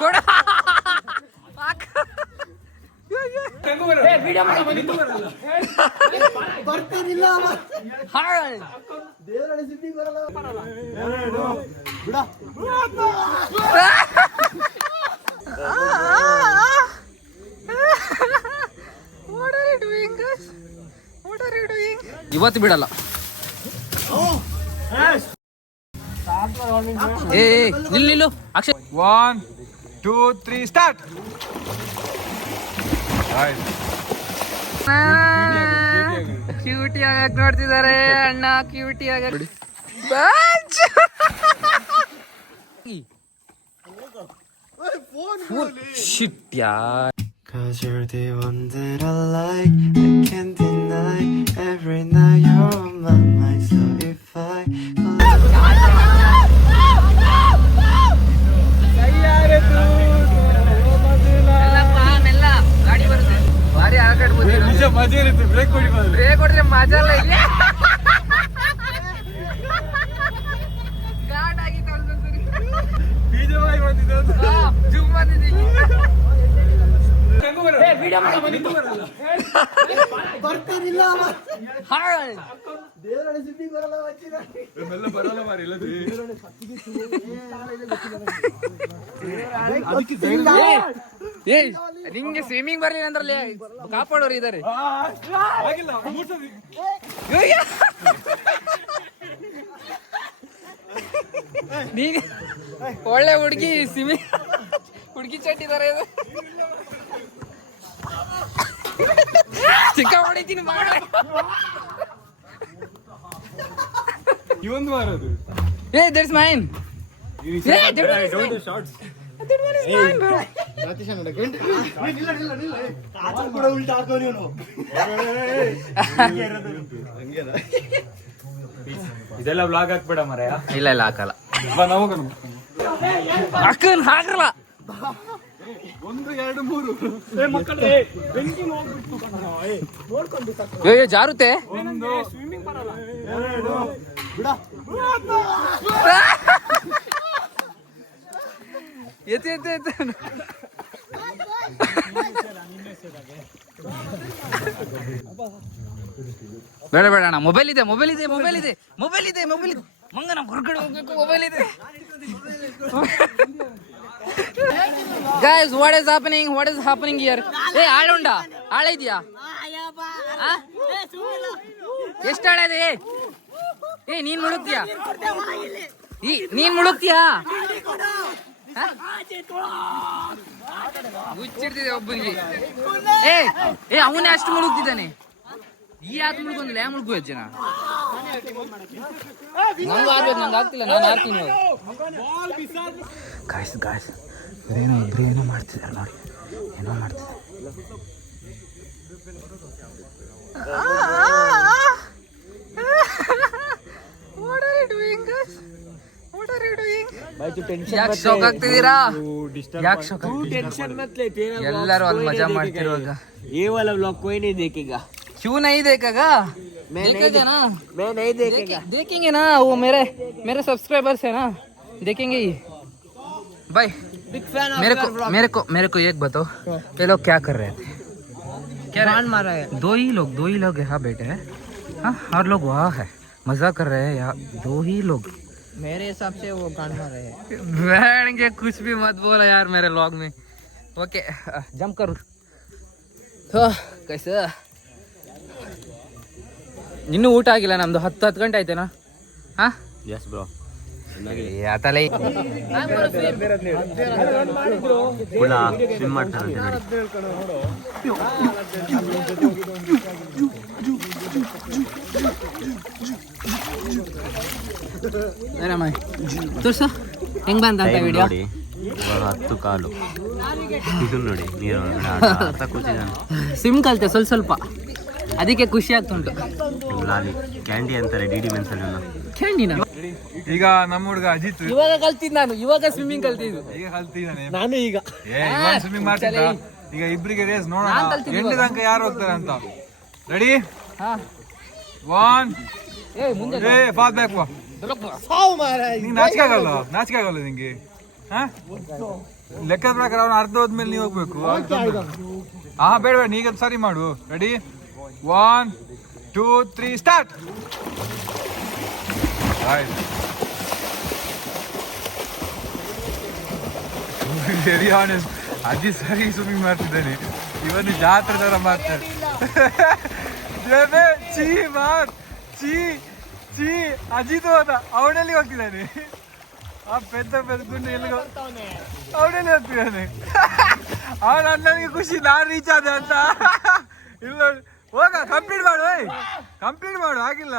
ಕೊಡ ಬರ್ತೀನಿಲ್ಲ ಇವತ್ತು ಬಿಡಲ್ಲ. ಏ ನಿಲ್ಲು ಅಕ್ಷಯ್. 1 2 3 ಸ್ಟಾರ್ಟ್. ಕ್ಯೂಟಿ ಆಗಕ್ ನೋಡ್ತಿದ್ದಾರೆ ಅಣ್ಣ, ಕ್ಯೂಟಿ ಆಗಕ್. Shit, yeah. 'Cause you're the one that I like, I can't deny. Every night you're on my mind, so if I ಮೆಲ್ಲ ಗಾಡಿ ಬರುತ್ತೆ, ಭಾರಿ ಆಗಾಡ್ಬೋದು. ಮಜಾ ಇರುತ್ತೆ, ಬ್ರೇಕ್ ಹೊಡಿದ್ರೆ ಮಜಾ ಇಲ್ಲ. ಇಲ್ಲಿ ಗಾಡ್ ಆಗಿತ್ತು ಒಂದೊಂದ್ಸರಿ, ಜೂಮ್ ಬಂದಿದ್ದೀವಿ. ಬರ್ತೀನಿಲ್ಲ ನಿಂಗೆ ಸ್ವಿಮ್ಮಿಂಗ್ ಬರ್ಲಿಲ್ಲ ಅಂದ್ರಲ್ಲಿ ಕಾಪಾಡೋರು ಇದಾರೆ. ನೀನ್ ಒಳ್ಳೆ ಹುಡುಗಿ ಸ್ವಿಮ್ಮಿಂಗ್ ಹುಡುಗಿ ಚಟ್ಟಿದ್ದಾರೆ. ಇದು ಚಿಕ್ಕ ಹೊಡಿತೀನಿ ಮಾಡ. ಇವೊಂದು ಮಾರೋದು. ಏ ದಟ್ಸ್ ಮೈನ್. ಇದೆಲ್ಲ ವ್ಲಾಗ್ ಹಾಕ್ಬೇಡ ಮರೆಯ. ಇಲ್ಲ ಇಲ್ಲ ಹಾಕಲ್ಲ. ಅಕ್ಕನ್ ಹಾಕಲ್ಲ. 1 2 3 ಜಾರುತ್ತೆ. ಎತ್ತ ಎತ್ತ ಎತ್ತ. ಬೇಡ ಬೇಡ ಅಣ್ಣ, ಮೊಬೈಲ್ ಇದೆ ಮೊಬೈಲ್ ಇದೆ ಮೊಬೈಲ್ ಇದೆ ಮೊಬೈಲ್ ಇದೆ ಮೊಬೈಲ್ ಇದೆ. ಮಂಗನ ಹೊರಗಡೆ ಹೋಗ್ಬೇಕು, ಮೊಬೈಲ್ ಇದೆ. Guys, what is happening? What is happening here? Hey, ಆಳುಂಡ ಆಳ ಇದೆಯಾ? ಎಷ್ಟು ಆಳ ಇದೆ? ಏ ನೀನ್ ಮುಳುಗ್ತೀಯಾ? ನೀನ್ ಮುಳುಗ್ತೀಯಾ? ಹುಚ್ಚಿಡ್ತಿದೆ ಒಬ್ಬನಿಗೆ. ಏ ಅವನೇ ಅಷ್ಟು ಮುಳುಗ್ತಿದ್ದಾನೆ. ಈ ಆತ್ ಮುಳುಗೊಂದಿಲ್ಲ, ಯಾ ಮುಳುಗು ಜನ. ನಂಗೂ ಆಡ್ಬೇಕು, ನಂಗೆ ಆಗ್ತಿಲ್ಲ, ನಾನು ಆಡ್ತೀನಿ. ಗಾಯ್ಸ್ ಗಾಯ್ಸ್ ಇಬ್ರು ಏನೋ ಮಾಡ್ತಿದ್ದಾರೆ ನೋಡಿ, ಏನೋ ಮಾಡ್ತಿದ್ದಾರೆ. ಯಾಕೆ ಶೋಕ್ ಆಗ್ತಿದ್ದೀರಾ? ಯಾಕೆ ಶೋಕ್? ಎಲ್ಲರೂ ಒಂದು ಮಜಾ ಮಾಡ್ತಿರುವಾಗ ये वाला व्लॉग कोई नहीं देखेगा. क्यों नहीं देखेगा? देखेगा ना, मैं नहीं देखेगा. देखेंगे ना, वो मेरे सब्सक्राइबर्स है ना, देखेंगे ही. भाई बिग फैन ऑफ मेरे को एक बताओ, ये लोग क्या कर रहे थे? क्या मार रहा है? दो ही लोग यहाँ बैठे हैं, हाँ, और लोग वहाँ है मजा कर रहे हैं. यहाँ 2 ही लोग. मेरे हिसाब से वो गान मार रहे हैं. बैठ के कुछ भी मत बोला यार मेरे व्लॉग में. ओके जंप करो. कैसे ಇನ್ನೂ ಊಟ ಆಗಿಲ್ಲ ನಮ್ದು. 10 ಗಂಟೆ ಆಯ್ತೇನಾ? ಹಾ yes bro. ಆತಲೇ ಕೂಡ ಸ್ವಿಮ್ ಮಾಡ್ತಾರೆ ತೋರ್ಸ ಹೆಂಗ್ ಬಂದ ವಿಡಿಯೋ. ಇವಾಗ 10 ಕಾಲು ಇದು ನೋಡಿ, ನೀರು ಕೂತಿದ್ದಾನೆ. ಸ್ವಿಮ್ ಕಲಿತೆ ಸ್ವಲ್ಪ, ಅದಕ್ಕೆ ಖುಷಿ ಆಗ್ತುಂಟು. ಲಾಲಿ ಕ್ಯಾಂಡಿ ಅಂತಾರೆ ಡಿಡಿ ಮೆನ್ಸಲ್ಲಿ. ಕ್ಯಾಂಡಿನ ಈಗ ನಮ್ಮ ಹುಡುಗ ಅಜಿತ್ ಇವಾಗ ಕಲ್ತಿದ್ ನಾನು, ಇವಾಗ ಸ್ವಿಮ್ಮಿಂಗ್ ಕಲ್ತಿದ್ದು. ಈಗ ಕಲ್ತಿದ್ದಾನೆ ನಾನು ಈಗ ಸ್ವಿಮ್ಮಿಂಗ್ ಮಾಡ್ತಿದ್ದ. ಈಗ ಇಬ್ಬರಿಗೆ ರೇಸ್ ನೋಡೋಣ ಎಂಟು ತನಕ ಯಾರು ಹೋಗ್ತಾರೆ ಅಂತ. ರೆಡಿ? 1 ಮುಂದೆ ಫಾಸ್ಟ್ ಬ್ಯಾಕ್. ನಿಂಗೆ ನಾಚಿಕೆ ಆಗಲ್ಲ ನಿಂಗೆ ಹಾ ಲೆಕ್ಕದ ಪ್ರಕಾರ ಅವನು ಅರ್ಧ ಹೋದ್ಮೇಲೆ ನೀವು ಹೋಗ್ಬೇಕು ಹಾ ಬೇಡ ನೀಗ ಸರಿ ಮಾಡು ರೆಡಿ 1 2 3 ಸ್ಟಾರ್ಟ್ ವೆರಿ ಆನೆಸ್ಟ್ ಅಜ್ಜಿ ಸರಿ ಸ್ವಿಮ್ಮಿಂಗ್ ಮಾಡ್ತಿದ್ದಾನೆ ಇವನು ಜಾತ್ರೆ ತರ ಮಾಡ್ತಾರೆ ಚೀ ಮಾರ್ ಚೀ ಚೀ ಅಜಿತ್ ಹೋದ ಅವನಲ್ಲಿ ಹೋಗ್ತಿದ್ದಾನೆ ಆ ಪೆದ್ದ ಗುಂಡು ಎಲ್ಲಿಗೋ ಅವನಲ್ಲಿ ಹೋಗ್ತಿದ್ದಾನೆ ಅವನ ನನಗೆ ಖುಷಿ ನಾನು ರೀಚ್ ಆದೆ ಅಂತ ಇಲ್ಲ ಹೋಗ ಕಂಪ್ಲೀಟ್ ಮಾಡು ಆಗಿಲ್ಲ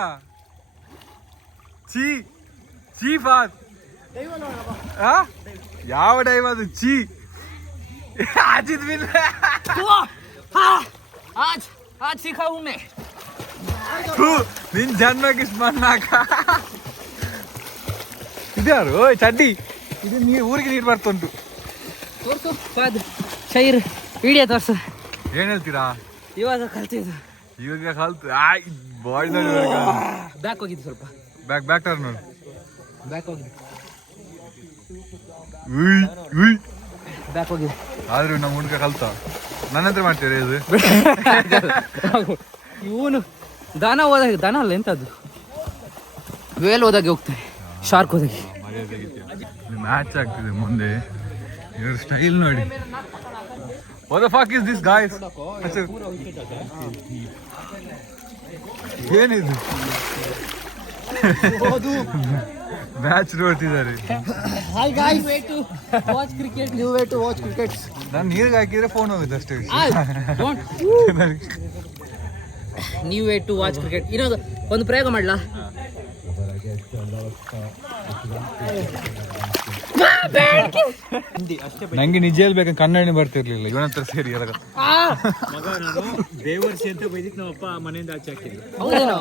ಚೀ ಚೀ ಫಾತ್ ಯಾವ ಟೈಮ್ ಅದು ಚೀ ಅಜಿತ್ ಬಿಲ್ आज सीखा हूँ मैं ನಿನ್ ಜನ್ಮಕ್ಕೆ ಸ್ಮರಣಾಕ ಇದ್ಯಾರು ಓಯ್ ಚಡ್ಡಿ ಇದು ಊರಿಗೆ ನೀರು ಬರ್ತುಂಟು ತೋರ್ಸು ಪಾದ್ ಶೈರ್ ವಿಡಿಯೋ ತೋರ್ಸು ಏನ್ ಹೇಳ್ತೀರಾ ಇವಾಗ ಕಲ್ತಿದ್ದು ಇವಾಗ ಕಲ್ತು ಬಾಯ್ ಬ್ಯಾಕ್ ಹೋಗಿದ್ದು ಸ್ವಲ್ಪ ಬ್ಯಾಕ್ ಟರ್ನ್ ನೋಡಿ ಬ್ಯಾಕ್ ಹೋಗಿದ್ದು ಆದ್ರೂ ನಮ್ಮ ಹುಡುಗ ಕಲ್ತ ನನ್ನ ಹತ್ರ ಮಾಡ್ತೀರಿ ಇದು ಇವನು ದನ ಹೋದಾಗ ದನ ಅಲ್ಲ ಎಂತದ್ದು ವೇಲ್ ಹೋದಾಗೆ ಹೋಗ್ತಾರೆ ಶಾರ್ಕ್ ಹೋದಾಗೆ ಮ್ಯಾಚ್ ಆಗ್ತಿದೆ ಮುಂದೆ ಇವ್ರ ಸ್ಟೈಲ್ ನೋಡಿ What the fuck is this guys? ಏನಿದು ಮ್ಯಾಚ್ ನೋಡ್ತಿದ್ದಾರೆ Hi guys, way to watch cricket. New way to watch cricket. ನಾನು ನೀರಿಗೆ ಹಾಕಿದ್ರೆ ಫೋನ್ ಹೋಗುತ್ತೆ ಅಷ್ಟೇ Don't. New way to watch cricket. ಇನ್ನೊಂದು ಒಂದು ಪ್ರಯೋಗ ಮಾಡ್ಲಾ ನಂಗೆ ನಿಜ ಹೇಳ್ಬೇಕಂದ್ರೆ ಕನ್ನಡ ಬರ್ತಿರ್ಲಿಲ್ಲ ಇವನ ಹತ್ರ ಸೇರಿ ದೇವರ್ಸಿ ಅಂತ ಬೈದಿಕ್ ನಮ್ಮಪ್ಪ ಮನೆಯಿಂದ ಆಚೆ ಹಾಕಿದ್ರು ಹೌದೇನೋ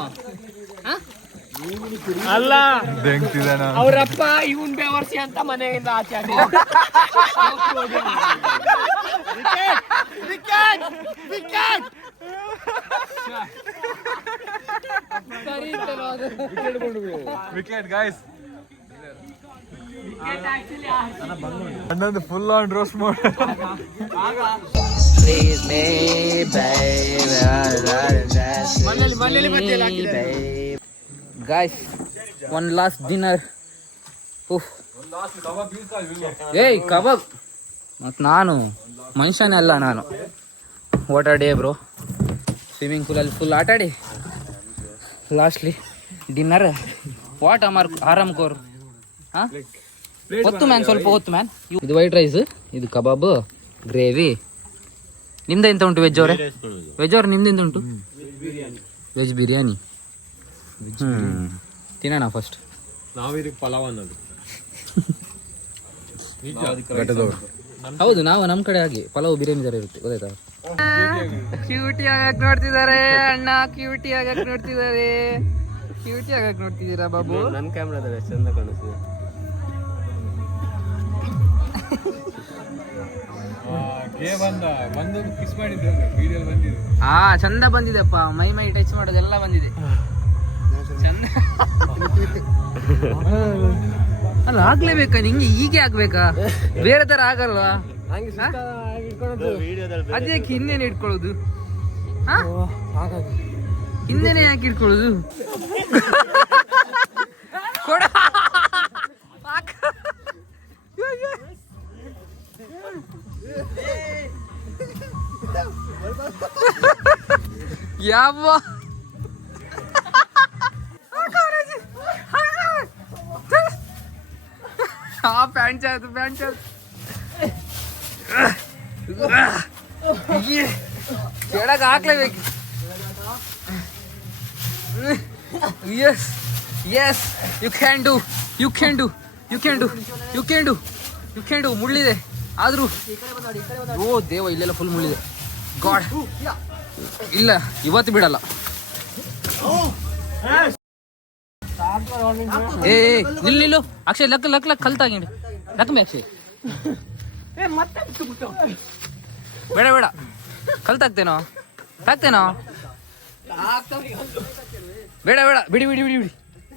ಅಲ್ಲ ಬೆಂಗ್ತಿದಾನ ಅವ್ರಪ್ಪ ಇವನ್ ಬೇವರ್ಸಿ ಅಂತ ಮನೆಯಿಂದ ಆಚೆ ಹಾಕಿದ್ರು ವಿಕೆಟ್ ಗಾಯ್ಸ್ ಅನ್ನೊಂದು full on roast mode guys one last dinner ಏಯ್ ಕಬಾಬ್ ಮತ್ತು ನಾನು ಮನುಷ್ಯನೇ ಅಲ್ಲ ನಾನು ವಾಟ್ ಡೇ ಬ್ರೋ ಸ್ವಿಮ್ಮಿಂಗ್ ಪೂಲಲ್ಲಿ ಫುಲ್ ಆಟಾಡಿ ಲಾಸ್ಟ್ಲಿ ಡಿನ್ನರ್ ವಾಟ್ ಆರಾಮ್ ಕೋರ್ ಹಾಂ ಹೊತ್ತು ಮ್ಯಾನ್ ಸ್ವಲ್ಪ ಹೊತ್ತು ಮ್ಯಾನ್ ಇದು ವೈಟ್ ರೈಸ್ ಇದು ಕಬಾಬ್ ಗ್ರೇವಿ ನಿಮ್ದು ಎಂತ ಉಂಟು ವೆಜ್ ಅವರೇ ವೆಜ್ ಅವ್ರೆ ನಿಮ್ದು ಎಂತ ಉಂಟು ವೆಜ್ ಬಿರಿಯಾನಿ ತಿನ್ನೋಣ ಫಸ್ಟ್ ನಾವಿದಕ್ಕೆ ಪಲಾವ್ ಅನ್ನೋದು ಹೌದು ನಾವು ನಮ್ಮ ಕಡೆ ಆಗಿ ಪಲಾವ್ ಬಿರಿಯಾನಿ ತರ ಇರುತ್ತೆ ಗೊತ್ತಾಯ್ತಾ ಕ್ಯೂಟಿ ಆಗಕ್ ನೋಡ್ತಿದ್ದಾರೆ ಅಣ್ಣ ಕ್ಯೂಟಿ ಆಗಕ್ ನೋಡ್ತಿದ್ದಾರೆ ಕ್ಯೂಟಿ ಆಗಕ್ ನೋಡ್ತಿದ್ದೀರಾ ಬಾಬು ನನ್ನ ಕ್ಯಾಮ್ರಾದಲ್ಲಿ ಚಂದ ಕಾಣಿಸ್ತದೆ ಹಾ ಚಂದ ಬಂದಿದೆಪ್ಪ ಮೈ ಟಚ್ ಮಾಡೋದೆಲ್ಲ ಬಂದಿದೆ ಚಂದ ಅಲ್ಲ ಆಗ್ಲೇಬೇಕಾ ನಿಂಗೆ ಹೀಗೆ ಆಗ್ಬೇಕಾ ಬೇರೆ ತರ ಆಗಲ್ವಾ ಅದೇ ಹಿಂದೆನೆ ಇಟ್ಕೊಳ್ಳೋದು ಹಿಂದೆನೆ ಯಾಕೆ ಇಟ್ಕೊಳ್ಳೋದು ಕೊಡ ಯಾವ ಪ್ಯಾಂಟ್ ಚಾಯ್ತು ಕೆಳಗೆ ಹಾಕ್ಲೇಬೇಕು yes yes you can do ಮುಳ್ಳಿದೆ ಆದ್ರೂ ಓ ದೇವ ಇಲ್ಲೆಲ್ಲ ಫುಲ್ ಮುಳ್ಳಿದೆ ಗಾಡ್ ಇಲ್ಲ ಇವತ್ತು ಬಿಡಲ್ಲ ಏ ನಿಲ್ಲು ಅಕ್ಷಯ್ ಲಕ್ ಕಲ್ತಾಗಿ ಲಕ್ಮಿ ಅಕ್ಷಯ್ ಬೇಡ ಕಲ್ತಾಗ್ತೇನೋ ಬೇಡ ಬಿಡಿ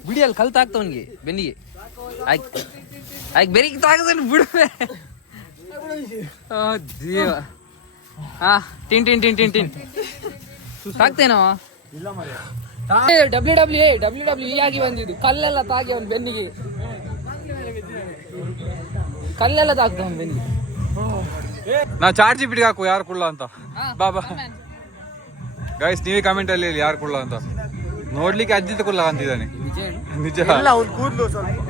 ಬಿಡಿ ಅಲ್ಲಿ ಕಲ್ ತಾಗ್ತವನಿಗೆ ಬೆನ್ನಿಗೆ ಆಯ್ಕೆ ಬೆರಿಗೆ ತಾಗದನ್ನು ಬಿಡುವೆ ದೇವ ಹಾ ಟಿನ್ ಟಿನ್ ಟಿನ್ ಟಿನ್ ಟಿನ್ ತಾಗ್ತೇನವ ಡಬ್ಲ್ಯೂ ಆಗಿ ಬಂದಿದ್ದು ಕಲ್ಲೆಲ್ಲ ತಾಗಿ ಅವನ ಬೆನ್ನಿಗೆ ಕಲ್ಲೆಲ್ಲ ತಾಗ್ತವ ಅವನ ಬೆನ್ನಿಗೆ ನಾವು ಚಾರ್ಜಿ ಬಿಡಿಗೆ ಹಾಕು ಯಾರು ಕುಳ್ಳ ಅಂತ ಬಾಬಾ ಗೈಸ್ ನೀವೇ ಕಮೆಂಟ್ ಅಲ್ಲಿ ಹೇಳಿ ಯಾರು ಕುಳ್ಳ ಅಂತ ನೋಡ್ಲಿಕ್ಕೆ ಅಜ್ಜಿತ ಕುಳ್ಳ ಅಂತಿದ್ದಾನೆ ನಿಜ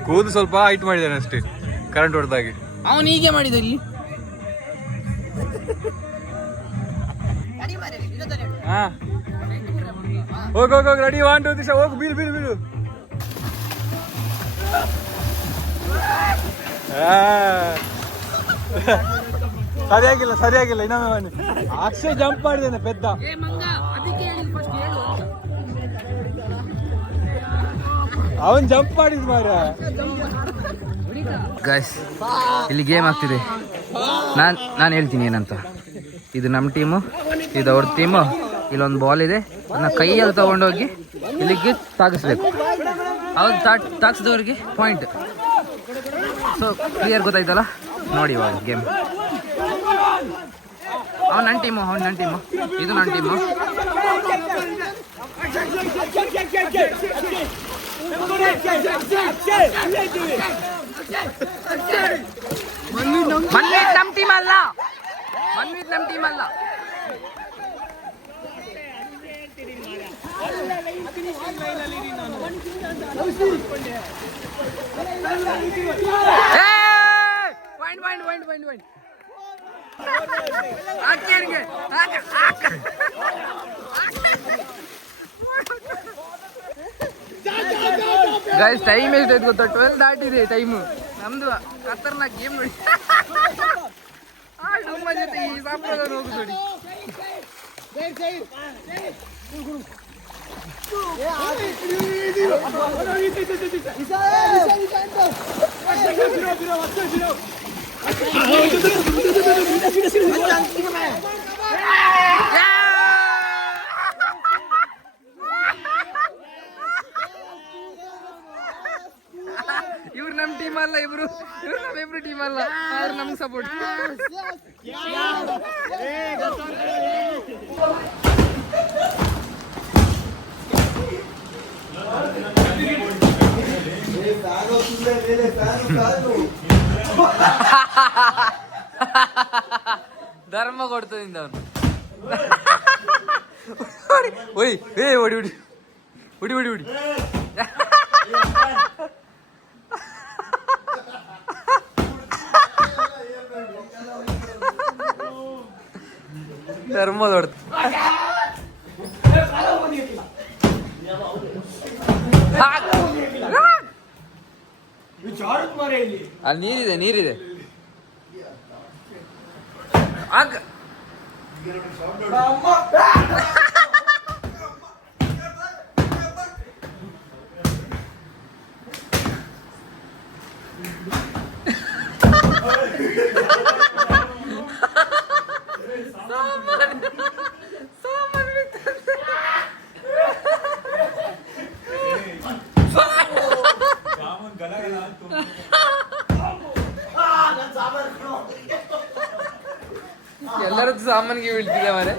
ಕೂದಲು ಸ್ವಲ್ಪ ಹೈಟ್ ಮಾಡಿದ್ದಾನೆ ಅಷ್ಟೇ ಕರೆಂಟ್ ಹೊಡೆದಾಗಿ ಅವನು ಹೀಗೆ ಮಾಡಿದ ಇಲ್ಲಿ ಹಾ ಹೋಗ್ ಹೋಗ್ ಹೋಗ್ ರೆಡಿ 1 2 3 ಹೋಗು ಬೀಳು ಬೀಳು ಬೀಳು ಸರಿಯಾಗಿಲ್ಲ ಇನ್ನೊಮ್ಮೆ ಅಕ್ಷಯ್ ಜಂಪ್ ಮಾಡಿದ್ದೇನೆ ಪೆದ್ದ ಅವನ್ ಜಂಪ್ ಮಾಡಿದ್ ಮಾರ ಗೈಸ್ ಇಲ್ಲಿ ಗೇಮ್ ಆಗ್ತಿದೆ ನಾನು ಹೇಳ್ತೀನಿ ಏನಂತ ಇದು ನಮ್ಮ ಟೀಮು ಇದು ಅವ್ರ ಟೀಮು ಇಲ್ಲೊಂದು ಬಾಲ್ ಇದೆ ಅದನ್ನ ಕೈಯಲ್ಲಿ ತಗೊಂಡೋಗಿ ಇಲ್ಲಿಗೆ ತಾಗಿಸ್ಬೇಕು ಅವ್ರು ತಾಗಿಸಿದವ್ರಿಗೆ ಪಾಯಿಂಟ್ ಸೊ ಕ್ಲಿಯರ್ ಗೊತ್ತಾಯ್ತಲ್ಲ ನೋಡಿ ಇವಾಗ ಗೇಮ್ ಅವ್ನು ನನ್ನ ಟೀಮು ಇದು ನನ್ನ ಟೀಮು ಮನ್ವಿತ್ ನಮ್ಮ ಟೀಮ್ ಅಲ್ಲ ಗೈಸ್ ಟೈಮ್ ಎಷ್ಟೈತೆ ಗೊತ್ತಾ 12 ದಾಟಿದೆ ಟೈಮು ನಮ್ದು ಖತರ್ನಾಕ್ ಗೇಮ್ ನೋಡಿ ನಮ್ಮ ಜೊತೆ ಈ ಸಾಂಪ್ರದಾಯ ಹೋಗು ನೋಡಿ ಇವ್ರು ನಮ್ಮ ಟೀಮ್ ಅಲ್ಲ ಇವ್ರು ನಮ್ಮಿಬ್ರು ಟೀಮ್ ಅಲ್ಲ ಅವ್ರು ನಮ್ಗೆ ಸಪೋರ್ಟ್ ಧರ್ಮ ಕೊಡ್ತದಿಂದ ಅವನು ಓಯ್ ಏ ಹೊಡಿ ಹೊಡಿ ಹೊಡಿ ಹೊಡಿ ಹೊಡಿ ಧರ್ಮ ಹೊಡ್ತ ಅಲ್ಲಿ ನೀರಿದೆ ಆಗ ಎಲ್ಲರದ್ದು ಸಾಮಾನಿಗೆ ಬೀಳ್ತಿದೆ ಮಾರೆ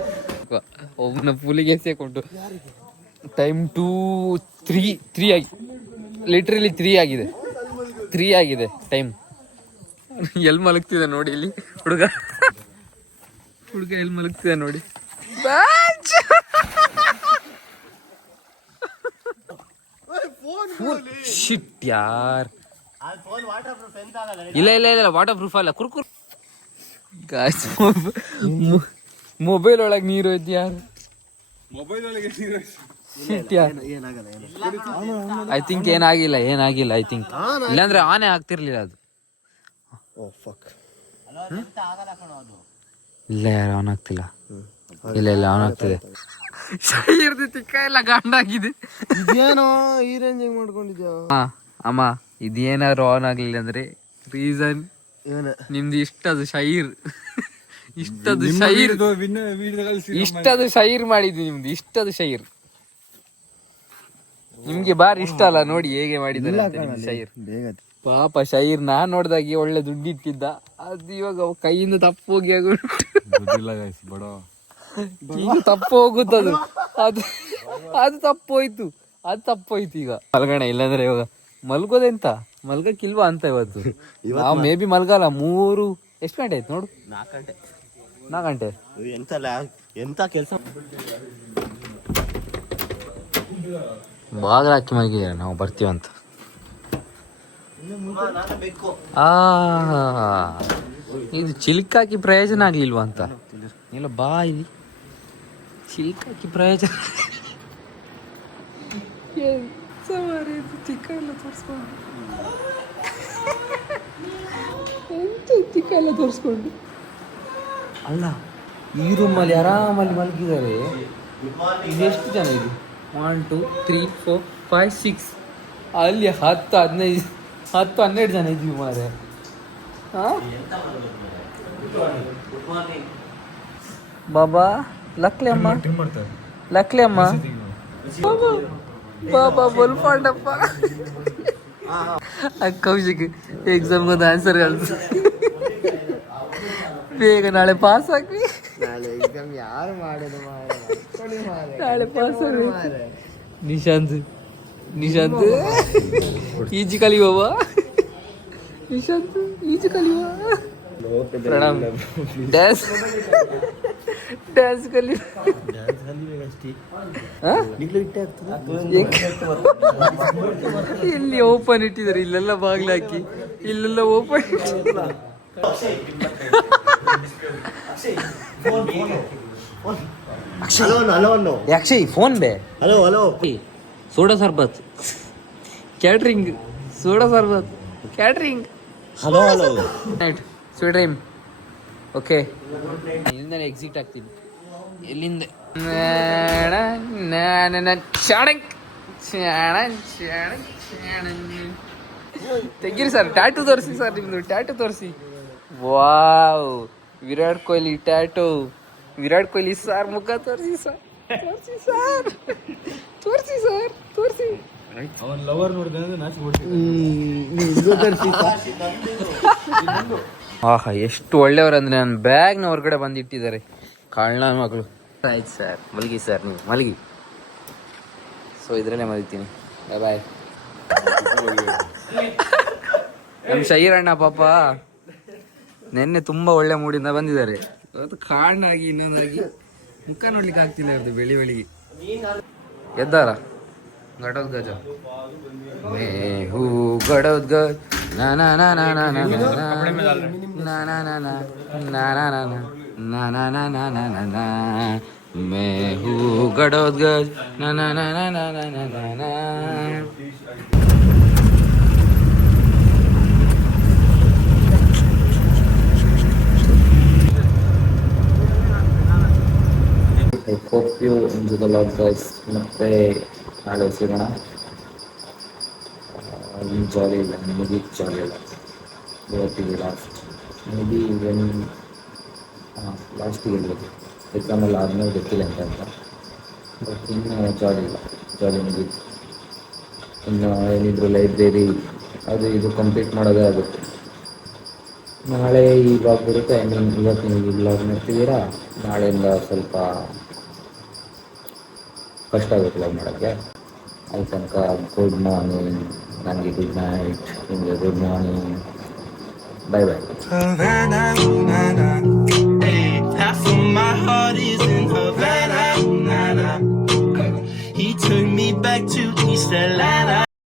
ಒಬ್ಬನ ಫುಲಿಗೆ ಸೇಕೊಂಡು ಟೈಮ್ 3 ಆಗಿ ಲಿಟ್ರಲಿ 3 ಆಗಿದೆ ಟೈಮ್ ಎಲ್ಲಿ ಮಲಗ್ತಿದೆ ನೋಡಿ ಇಲ್ಲಿ ಹುಡುಗ ಎಲ್ಲಿ ಮಲಗ್ತಿದೆ ನೋಡಿ ಶಿಟ್ ಯಾರ್ ಇಲ್ಲ ವಾಟರ್ ಪ್ರೂಫ್ ಅಲ್ಲ ಕುರ್ಕುರ್ ಮೊಬೈಲ್ ಒಳಗೆ ನೀರು ಐತಿ ಯಾರು ಐ ಥಿಂಕ್ ಏನಾಗಿಲ್ಲ ಐ ಥಿಂಕ್ ಇಲ್ಲಾಂದ್ರೆ ಆನೆ ಆಗ್ತಿರ್ಲಿಲ್ಲ ಅದು ಇಲ್ಲ ಯಾರು ಅವನ್ ಆಗ್ತಿಲ್ಲ ಇಲ್ಲ ಅವನ್ ಆಗ್ತಿದೆ ತಿಕ್ಕ ಎಲ್ಲ ಗಾಂಡಾಗಿದೆ ಇದೇನೋ ಈ ರೇಂಜ್ ಮಾಡ್ಕೊಂಡಿದ್ಯಾ ಅಮ್ಮ ಇದೇನಾದ್ರು ಆನ್ ಆಗ್ಲಿಲ್ಲ ಅಂದ್ರೆ ರೀಸನ್ ನಿಮ್ದು ಇಷ್ಟದು ಶೈರ್ ಶೈರ್ ಮಾಡಿದ್ವಿ ನಿಮ್ದು ಇಷ್ಟದು ಶೈರ್ ನಿಮ್ಗೆ ಬಾರಿ ಇಷ್ಟ ಅಲ್ಲ ನೋಡಿ ಹೇಗೆ ಮಾಡಿದ್ದಾರೆ ಅಂತ ನಿಮ್ ಶೈರ್. ಬೇಗ ಪಾಪ ಶೈರ್ ನಾನ್ ನೋಡ್ದಾಗೆ ಒಳ್ಳೆ ದುಡ್ಡು ಇಟ್ಟಿದ್ದ, ಅದು ಇವಾಗ ಅವ ಕೈಯಿಂದ ತಪ್ಪೋಗಿ ಈಗ ತಪ್ಪು ಹೋಗುತ್ತದು, ಅದು ಅದು ತಪ್ಪೋಯ್ತು, ಅದು ತಪ್ಪೋಯ್ತು. ಈಗ ಮಲ್ಗಣ, ಇಲ್ಲಾಂದ್ರೆ ಇವಾಗ ಮಲ್ಗೋದೆಂತ ಮಲ್ಗಕ್ಕಿಲ್ವಾ ಅಂತ ಇವತ್ತು ನಾವು ಮೇ ಬಿ ಮಲ್ಗಲ್ಲ. ಎಷ್ಟು ಗಂಟೆ ಆಯ್ತು ನೋಡು? 4 ಗಂಟೆ. ಎಂತ ಕೆಲಸ ಬಾಗಿಲು ಹಾಕಿ ಮಲಗಿದ್ದಾರೆ, ನಾವು ಬರ್ತೀವಂತ. ಇದು ಚಿಲ್ಕಾಕಿ ಪ್ರಯೋಜನ ಆಗ್ಲಿಲ್ವಾ ಅಂತ ಇಲ್ಲ ಬಾ, ಇಲ್ಲಿ ಚಿಲ್ಕಾಕಿ ಪ್ರಯೋಜನ ಚಿಕ್ಕ ಎಲ್ಲ ತೋರಿಸ್ಕೊಂಡು ಚಿಕ್ಕ ಎಲ್ಲ ತೋರಿಸ್ಕೊಂಡು ಅಲ್ಲ, ಈ ರೂಮಲ್ಲಿ ಆರಾಮಲ್ಲಿ ಮಲಗಿದ್ದಾರೆ. ಎಷ್ಟು ಜನ ಇದು? 1 2 3 4 5 6 ಅಲ್ಲಿ 10 15 10-12 ಜನ ಇದ್ವಿ ಮಾರೆ. ಬಾಬಾ ಲಕ್ಲೆ ಅಮ್ಮ, ಲಕ್ಲೆ ಅಮ್ಮ, ಬಾಬಾ ಬೋಲ್ಪಾಂಡಪ್ಪ. ಕೌಶಿಕ್ ಎಕ್ಸಾಮ್ಗೊಂದು ಆನ್ಸರ್ ಕಳ್ಸ, ಬೇಗ ನಾಳೆ ಪಾಸ್ ಹಾಕಿ. ಯಾರು ಮಾಡೋದು ನಾಳೆ ಪಾಸ್ ಆಗಿ. ನಿಶಾಂತ್ ಈಜು ಕಲಿಯುವ, ನಿಶಾಂತ್ ಈಜು ಕಲಿಯುವ. ಪ್ರಣಾಮ್. ಡ್ಯಾನ್ಸ್ ಕಲಿ. ಇಲ್ಲಿ ಓಪನ್ ಇಟ್ಟಿದ್ದಾರೆ, ಇಲ್ಲೆಲ್ಲ ಬಾಗ್ಲು ಹಾಕಿ, ಇಲ್ಲೆಲ್ಲ ಓಪನ್. ಅಕ್ಷಯ್ ಫೋನ್ ಬೇ. Hello soda sharbat catering, soda sharbat catering. Hello night sweet dream. Okay, ಇಲ್ಲಿಂದ ಎಕ್ಸಿಟ್ ಆಗ್ತೀನಿ. ಎಲ್ಲಿಂದ? ತೆಗೀರಿ ಸರ್, ಟ್ಯಾಟು ತೋರಿಸಿ ಸರ್, ನಿಮ್ದು ಟ್ಯಾಟು ತೋರಿಸಿ. Wow, Virat Kohli tattoo. Virat Kohli sir ಮುಖ ತೋರಿಸಿ ಸರ್, ತೋರಿಸಿ ಸರ್, ತೋರಿಸಿ ಸರ್, ತೋರಿಸಿ. ಅವನ್ ಲವರ್ ನೋಡಿದ್ರೆ ಆಹಾ, ಎಷ್ಟು ಒಳ್ಳೆಯವ್ರಂದ್ರೆ ನನ್ನ ಬ್ಯಾಗ್ನ ಹೊರಗಡೆ ಬಂದಿಟ್ಟಿದ್ದಾರೆ ಕಳ್ಳ ಮಗಳು. ಆಯ್ತು ಸರ್, ಮಲಗಿ ಸರ್, ನೀವು ಮಲಗಿ. ಸೊ ಇದರಲ್ಲೇ ಮಲಗ್ತೀನಿ. ಬಾಯ್ ಬಾಯ್. ನಮ್ಮ ಶೈರಣ್ಣ ಪಾಪ ನೆನ್ನೆ ತುಂಬಾ ಒಳ್ಳೆ ಮೂಡಿಂದ ಬಂದಿದ್ದಾರೆ. ಇವತ್ತು ಕಾರಣಾಗಿ ಇನ್ನೊಂದಾಗಿ ಮುಖ ನೋಡ್ಲಿಕ್ಕೆ ಆಗ್ತಿಲ್ಲ ಅವ್ರದ್ದು ಬೆಳಿಗ್ಗೆ. ಎದ್ದಾರ ಗಡೋದ್ ಗಜ ಮೇ ಹೂ ಗಡೋದ್ ಗಜ मैं हूँ गडोदगज ना ना ना ना ना ना ना ना ना. I hope you enjoy the vlog guys. ಮತ್ತೆ ನಾಳೆ ಸಿಗೋಣ. ಜಾಲಿ ಇಲ್ಲ, ನಿಮಗೆ ಜಾಲಿ ಇಲ್ಲ. ಇವತ್ತಿಗೆ ಲಾಸ್ಟ್ ಮೇ ಬಿ ವೆನ್ ಲಾಸ್ಟಿಗೆ ಇರ್ಬೋದು. ಎಕ್ಸಾಮಲ್ಲಿ ಆದ್ಮೇಲೆ ಗೊತ್ತಿಲ್ಲ ಅಂತ. ಬಟ್ ಇನ್ನು ಜಾಲಿ ಮುಗೀತು. ಇನ್ನು ಏನಿದ್ರು ಲೈಬ್ರರಿ ಅದು ಇದು ಕಂಪ್ಲೀಟ್ ಮಾಡೋದೇ ಆಗುತ್ತೆ. ನಾಳೆ ಈ ಬ್ಲಾಗ್ ಬರುತ್ತೆ. ಐ ಮೀನ್ ಇವತ್ತು ನೀವು ಈ ಬ್ಲಾಗ್ ನೋಡ್ತಿದ್ದೀರಾ, ನಾಳೆಯಿಂದ ಸ್ವಲ್ಪ ಕಷ್ಟ ಆಗುತ್ತೆ ಬ್ಲಾಗ್ ಮಾಡೋಕ್ಕೆ. ಅಲ್ಲಿ ತನಕ ಗುಡ್ ಮಾರ್ನಿಂಗ್, ನನಗೆ ಗುಡ್ ನೈಟ್, ನಿಮಗೆ good morning. Bye bye. Half of my heart is in Havana. He took me back to East Atlanta.